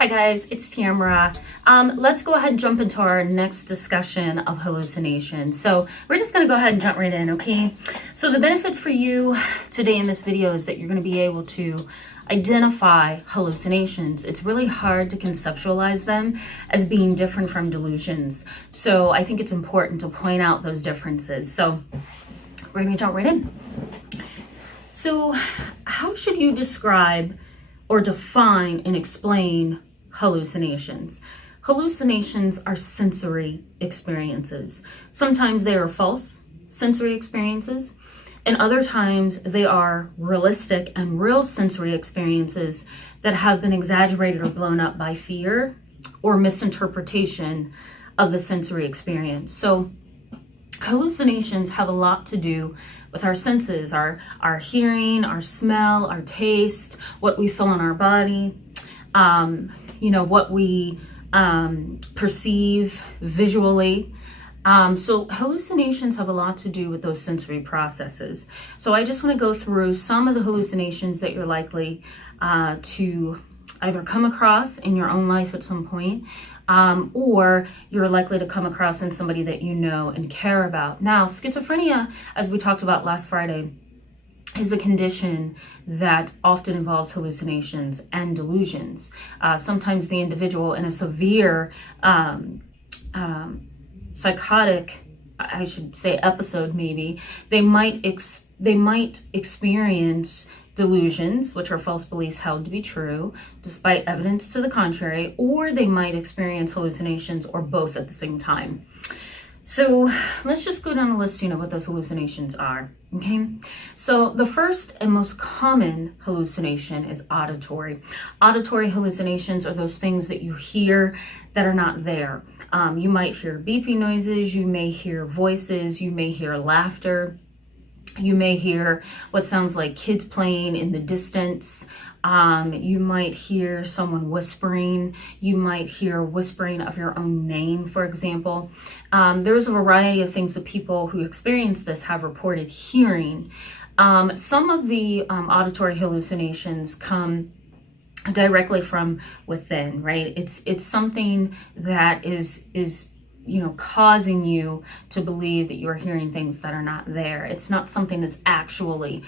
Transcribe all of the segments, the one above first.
Hi guys, it's Tamara. Let's go ahead and jump into our next discussion of hallucinations. So we're just going to go ahead and jump right in, okay? So the benefits for you today in this video is that you're going to be able to identify hallucinations. It's really hard to conceptualize them as being different from delusions. So I think it's important to point out those differences. So we're going to jump right in. So how should you describe or define and explain hallucinations? Hallucinations are sensory experiences. Sometimes they are false sensory experiences, and other times they are realistic and real sensory experiences that have been exaggerated or blown up by fear or misinterpretation of the sensory experience. So hallucinations have a lot to do with our senses, our hearing, our smell, our taste, what we feel in our body, what we perceive visually. So hallucinations have a lot to do with those sensory processes. So I just want to go through some of the hallucinations that you're likely to either come across in your own life at some point, or you're likely to come across in somebody that you know and care about. Now, schizophrenia, as we talked about last Friday, is a condition that often involves hallucinations and delusions. Sometimes the individual in a severe psychotic, I should say episode maybe, they might experience delusions, which are false beliefs held to be true, despite evidence to the contrary, or they might experience hallucinations or both at the same time. So let's just go down the list, what those hallucinations are, okay? So the first and most common hallucination is auditory. Auditory hallucinations are those things that you hear that are not there. You might hear beeping noises, you may hear voices, you may hear laughter, you may hear what sounds like kids playing in the distance. You might hear someone whispering. You might hear whispering of your own name, for example. There's a variety of things that people who experience this have reported hearing. Some of the auditory hallucinations come directly from within, right? It's something that is causing you to believe that you're hearing things that are not there. It's not something that's actually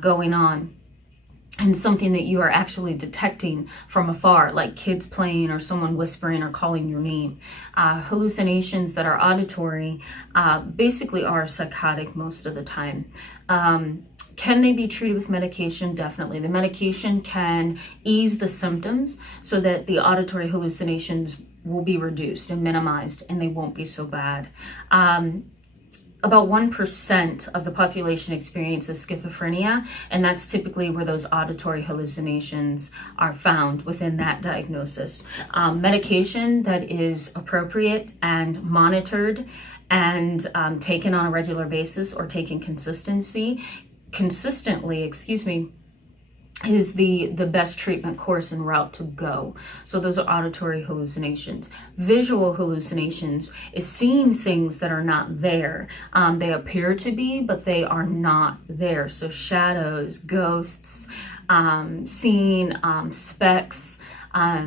going on, and something that you are actually detecting from afar, like kids playing or someone whispering or calling your name. Hallucinations that are auditory basically are psychotic most of the time. Can they be treated with medication? Definitely. The medication can ease the symptoms so that the auditory hallucinations will be reduced and minimized, and they won't be so bad. About 1% of the population experiences schizophrenia, and that's typically where those auditory hallucinations are found within that diagnosis. Medication that is appropriate and monitored and taken on a regular basis or taken consistently, is the best treatment course and route to go. So those are auditory hallucinations. Visual hallucinations is seeing things that are not there. They appear to be, but they are not there. So shadows, ghosts, seeing specks,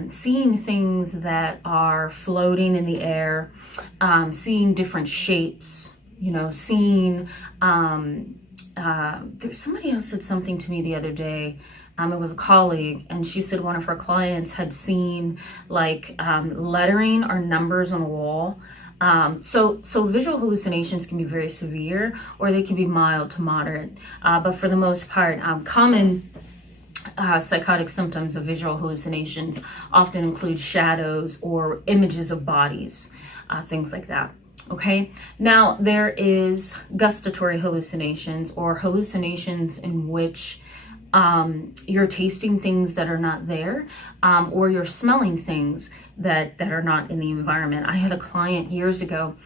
seeing things that are floating in the air, seeing different shapes, seeing somebody else said something to me the other day. It was a colleague, and she said one of her clients had seen lettering or numbers on a wall. So visual hallucinations can be very severe, or they can be mild to moderate. But for the most part, common psychotic symptoms of visual hallucinations often include shadows or images of bodies, things like that. Okay, now there is gustatory hallucinations, or hallucinations in which you're tasting things that are not there, or you're smelling things that are not in the environment. I had a client years ago,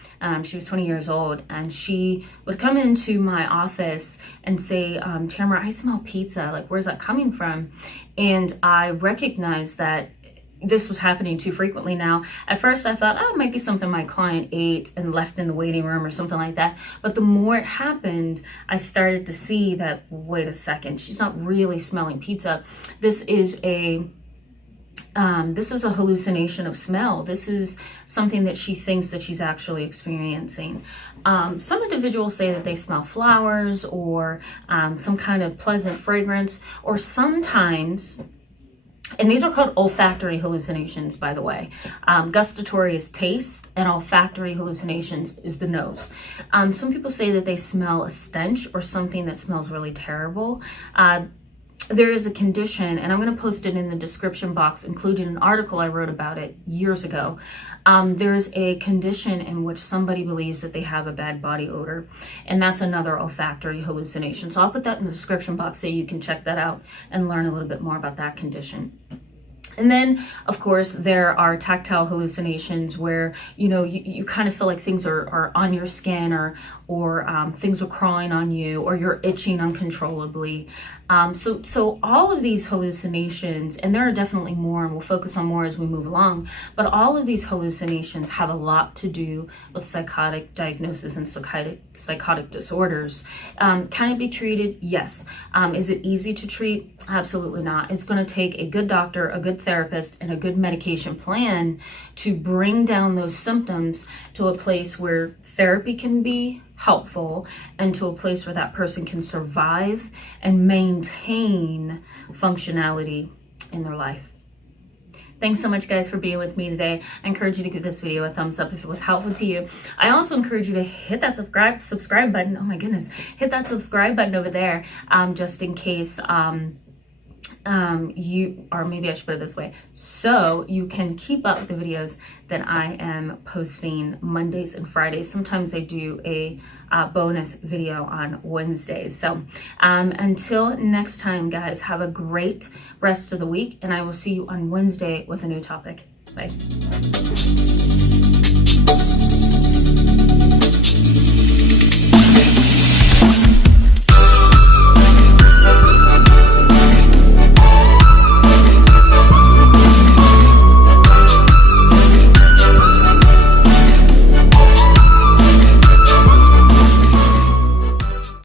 she was 20 years old, and she would come into my office and say, Tamara, I smell pizza, like where's that coming from? And I recognized that this was happening too frequently now. At first I thought, it might be something my client ate and left in the waiting room or something like that. But the more it happened, I started to see that, wait a second, she's not really smelling pizza. This is a This is a hallucination of smell. This is something that she thinks that she's actually experiencing. Some individuals say that they smell flowers or some kind of pleasant fragrance, or sometimes, and these are called olfactory hallucinations, by the way. Gustatory is taste, and olfactory hallucinations is the nose. Some people say that they smell a stench or something that smells really terrible. There is a condition, and I'm going to post it in the description box, including an article I wrote about it years ago. There's a condition in which somebody believes that they have a bad body odor, and that's another olfactory hallucination. So I'll put that in the description box so you can check that out and learn a little bit more about that condition. And then, of course, there are tactile hallucinations where, you kind of feel like things are on your skin, or things are crawling on you, or you're itching uncontrollably. So all of these hallucinations, and there are definitely more, and we'll focus on more as we move along, but all of these hallucinations have a lot to do with psychotic diagnosis and psychotic disorders. Can it be treated? Yes. Is it easy to treat? Absolutely not. It's going to take a good doctor, a good therapist, and a good medication plan to bring down those symptoms to a place where therapy can be helpful, and to a place where that person can survive and maintain functionality in their life. Thanks so much, guys, for being with me today. I encourage you to give this video a thumbs up if it was helpful to you. I also encourage you to hit that subscribe button. Oh my goodness, hit that subscribe button over there, just in case or maybe I should put it this way, so you can keep up with the videos that I am posting Mondays and Fridays. Sometimes I do a bonus video on Wednesdays. So until next time, guys, have a great rest of the week, and I will see you on Wednesday with a new topic. Bye.